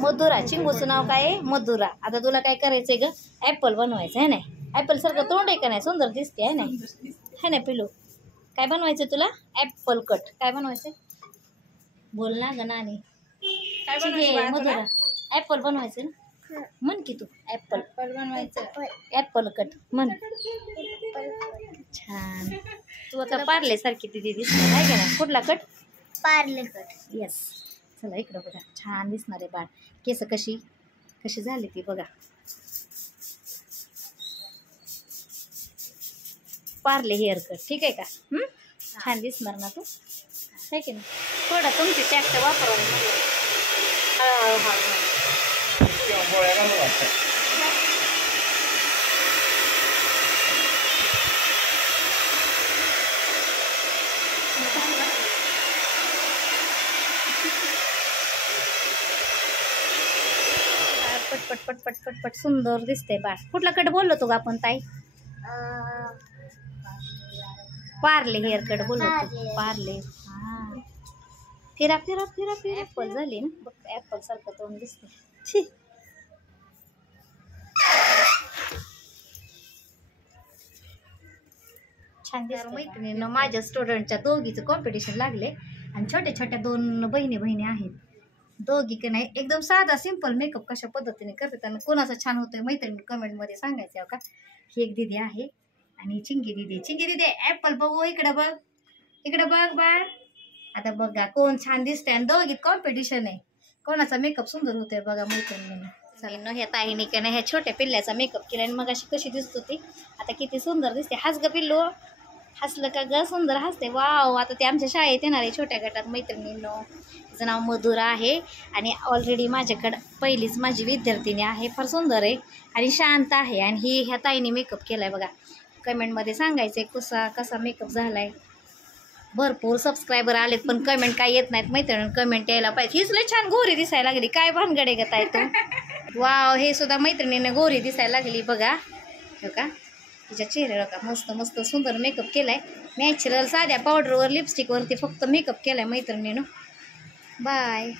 मधुरा. चिंगूचं नाव काय आहे? मधुरा. आता तुला काय करायचंय ग? ॲपल बनवायचं आहे नाही? ॲपल सारखं तोंड आहे का नाही? सुंदर दिसते आहे नाही? है ना पिलू? काय बनवायचं तुला? Apple cut. काय बनवायचं? बोल ना ग नानी. मधुरा ॲपल बनवायचं ना? म्हण की तू ॲपल बनवायचं. ॲपल कट म्हण. छान. तू आता पार्ले सारखी दिदी दिसणार आहे का नाही? कुठला कट? पार्ले कट. येस. चला इकडं बघा. छान दिसणार आहे बाळ. केस कशी झाली ती बघा. Parle hair cut. ठीक आहे का? छान दिसणार ना तू? आहे की नाही? थोडा तुमची टॅक्ट वापरावं. पटपट पटपट पटपट सुंदर दिसते बाळ. कुठला कट बोललो तू आपण ताई? पार्ले हेअर कट बोललो तू. पार्ले. हा. फिरा फिरा फिरा फिरा. ॲपल झाली ना बघ. ॲपल सारखं तोंड दिसते. छान दिसतं. मैत्रिणीनं माझ्या स्टुडंटच्या दोघीचं कॉम्पिटिशन लागले आणि छोट्या छोट्या 2 बहिणी आहेत. दोघी का नाही एकदम साधा सिंपल मेकअप कशा पद्धतीने करतात आणि कोणाचा छान होतोय मैत्रिणी कमेंटमध्ये सांगायचं का. ही एक दीदी आहे आणि चिंगी दीदी ॲपल बघू. इकडे बघ बाळ. आता बघा कोण छान दिसतंय आणि दोघीत कॉम्पिटिशन आहे. कोणाचा मेकअप सुंदर होतोय बघा मैत्रिणीनं. चला ह्या ताईने का नाही ह्या छोट्या पिल्ल्याचा मेकअप केला आणि मग अशी कशी दिसत होती. आता किती सुंदर दिसते. हस ग पिल्लू. हसलं का ग? सुंदर हसते. वाव. आता ते आमच्या शाळेत येणार आहे छोट्या गटात मैत्रिणींनो. तिचं नाव मधुरा आहे आणि ऑलरेडी माझ्याकडं पहिलीच माझी विद्यार्थिनी आहे. फार सुंदर आहे आणि शांत आहे. आणि ह्या ताईने मेकअप केला आहे बघा. कमेंटमध्ये सांगायचं आहे कसा मेकअप झाला आहे. भरपूर सबस्क्रायबर आलेत पण कमेंट काय येत नाहीत मैत्रिणी. कमेंट यायला पाहिजे. हीच लय छान गोरी दिसायला लागली. काय भानगडे गं ताई तू? वाव. हे सुद्धा मैत्रिणीने गोरी दिसायला लागली बघा. हो का? तिच्या चेहऱ्याला का मस्त मस्त सुंदर मेकअप केलाय. नॅचरल साध्या पावडरवर लिपस्टिकवरती फक्त मेकअप केलाय मैत्रिणीनं. बाय.